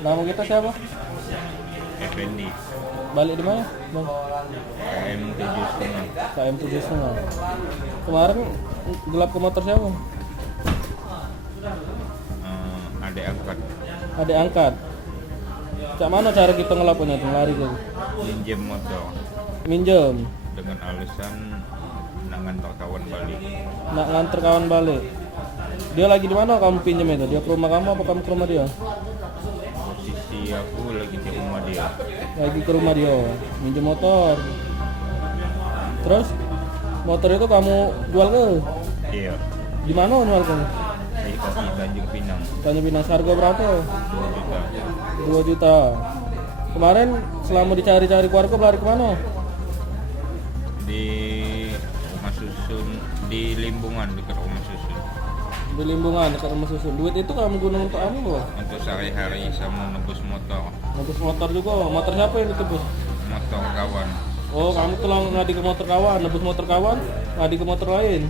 Nama kita siapa? Effendi. Balik di mana, Bang? KM 7,5. KM 7,5. Kemarin gelap ke motor siapa? Adek angkat Adik angkat. Cak mana cara kita ngelakuinnya tuh, lari tuh? pinjam motor Minjem, dengan alasan nak ngantar kawan balik. nak nganter kawan balik. Dia lagi di mana kamu pinjam itu? Dia ke rumah kamu apa kamu ke rumah dia? Posisi aku lagi di rumah dia. Lagi ke rumah dia, minjem motor. Terus motor itu kamu jual ke? Iya, Di mana jual kamu? di kaki Tanjung Pinang. Tanya Pinang, harga berapa? 2 juta. 2 juta. Kemarin selama dicari-cari keluarga lari kemana? Di rumah susun, di Limbungan dekat rumah susun. Di Limbungan dekat rumah susun. Duit itu kamu guna untuk apa, Bang? Untuk sehari-hari sama nebus motor. Nebus motor juga. Motor siapa yang ditebus? Motor kawan. Oh, kamu tuh ngadi ke motor kawan, nebus motor kawan, ngadi ke motor lain.